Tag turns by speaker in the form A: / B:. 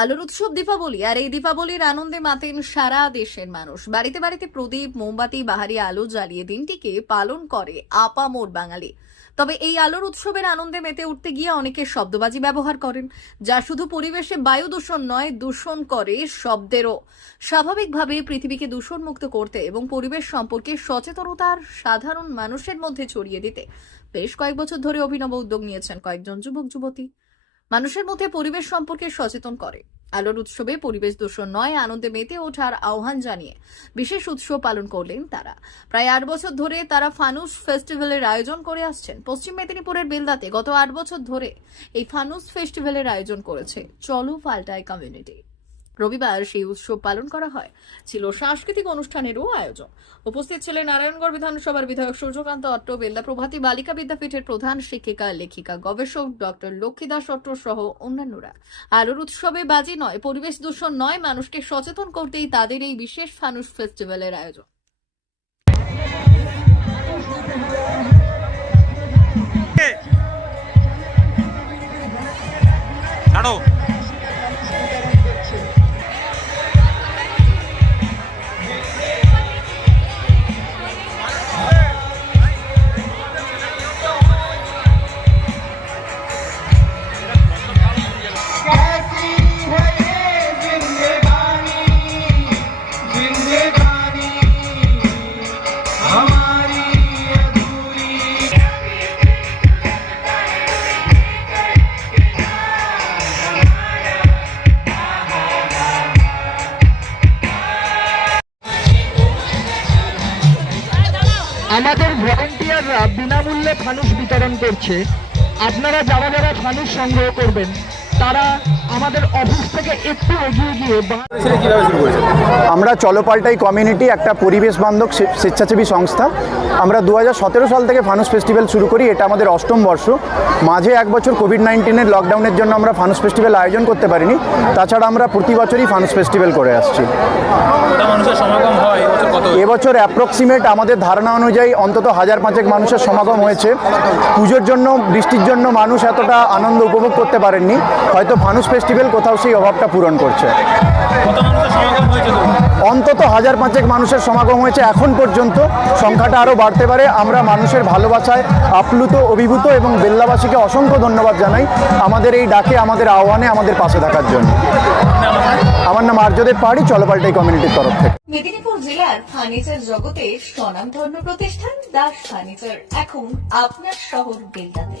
A: আলোর উৎসব দীপাবলি আর এই দীপাবলির আনন্দে মাতেন সারা দেশের মানুষ। বাড়িতে বাড়িতে প্রদীপ, মোমবাতি, বাহারি আলো জ্বালিয়ে দিনটিকে পালন করে আপামোর বাঙালি। তবে এই আলোর উৎসবের আনন্দে মেতে উঠতে গিয়ে অনেকে শব্দবাজি ব্যবহার করেন, যা শুধু পরিবেশে বায়ু দূষণ নয়, দূষণ করে শব্দেরও। স্বাভাবিকভাবে পৃথিবীকে দূষণ মুক্ত করতে এবং পরিবেশ সম্পর্কে সচেতনতার সাধারণ মানুষের মধ্যে ছড়িয়ে দিতে। বেশ কয়েক বছর ধরে অভিনব উদ্যোগ নিয়েছেন কয়েকজন যুবক, যুবতী। মানুষের মধ্যে পরিবেশ সম্পর্কে সচেতন করে। আলোর উৎসবে পরিবেশ দূষণ নয়, আনন্দে মেতে ওঠার আহ্বান জানিয়ে বিশেষ উৎসব পালন করলেন তারা। প্রায় আট বছর ধরে তারা ফানুস ফেস্টিভ্যালের আয়োজন করে আসছেন। পশ্চিম মেদিনীপুরের বেলদাতে গত আট বছর ধরে এই ফানুস ফেস্টিভ্যালের আয়োজন করেছে চলো পাল্টায় কমিউনিটি। রবিবার সেই উৎসব পালন করা হয়। ছিল সাংস্কৃতিক অনুষ্ঠানেরও আয়োজন। উপস্থিত ছিলেন নারায়ণগড় বিধানসভার বিধায়ক সূর্যকান্ত অট্ট, বেলদা প্রভাতী বালিকা বিদ্যাপীঠের প্রধান শিক্ষিকা, লেখিকা, গবেষক ডক্টর লক্ষ্মীদাস অট্ট সহ অন্যান্যরা। আলোর উৎসবে বাজি নয়, পরিবেশ দূষণ নয়, মানুষকে সচেতন করতেই তাদের এই বিশেষ ফানুস ফেস্টিভ্যালের আয়োজন।
B: ছাড়ো।
C: আমাদের ভলেন্টিয়াররা বিনামূল্যে ফানুস বিতরণ করছে। আপনারা যারা যারা ফানুস সংগ্রহ করবেন। তারা আমাদের অফিস থেকে একটু এগিয়ে গিয়ে
D: আমরা চলপাল্টাই কমিউনিটি একটা পরিবেশ বান্ধব স্বেচ্ছাসেবী সংস্থা। আমরা দু হাজার সতেরো সাল থেকে ফানুস ফেস্টিভ্যাল শুরু করি এটা আমাদের অষ্টম বর্ষ। মাঝে এক বছর কোভিড নাইন্টিনের লকডাউনের জন্য আমরা ফানুস ফেস্টিভ্যাল আয়োজন করতে পারিনি। তাছাড়া আমরা প্রতি বছরই ফানুস ফেস্টিভ্যাল করে আসছি।
B: কত মানুষের সমাগম হয় এবছর কত
D: এবছর অ্যাপ্রক্সিমেট আমাদের ধারণা অনুযায়ী অন্তত হাজার পাঁচেক মানুষের সমাগম হয়েছে। পুজোর জন্য বৃষ্টির জন্য মানুষ এতটা আনন্দ উপভোগ করতে পারেননি। হয়তো ফানুস ফেস্টিভ্যাল কোথাও সেই অভাবটা পূরণ করছে। অন্তত হাজার পাঁচেক মানুষের সমাগম হয়েছে এখন পর্যন্ত। সংখ্যাটা আরও বাড়তে পারে। আমরা মানুষের ভালোবাসায় আপ্লুত, অভিভূত এবং বেল্লাবাসীকে অসংখ্য ধন্যবাদ জানাই আমাদের এই ডাকে, আমাদের আহ্বানে, আমাদের পাশে থাকার জন্য। আমার নাম আর্যদেব পাহাড়ি চলপাল্টাই কমিউনিটির তরফ থেকে।
A: মেদিনীপুর জেলার ফার্নিচার জগতে স্বনামধন্য প্রতিষ্ঠান, দাস ফার্নিচার। এখন আপনার শহর বেলদাতে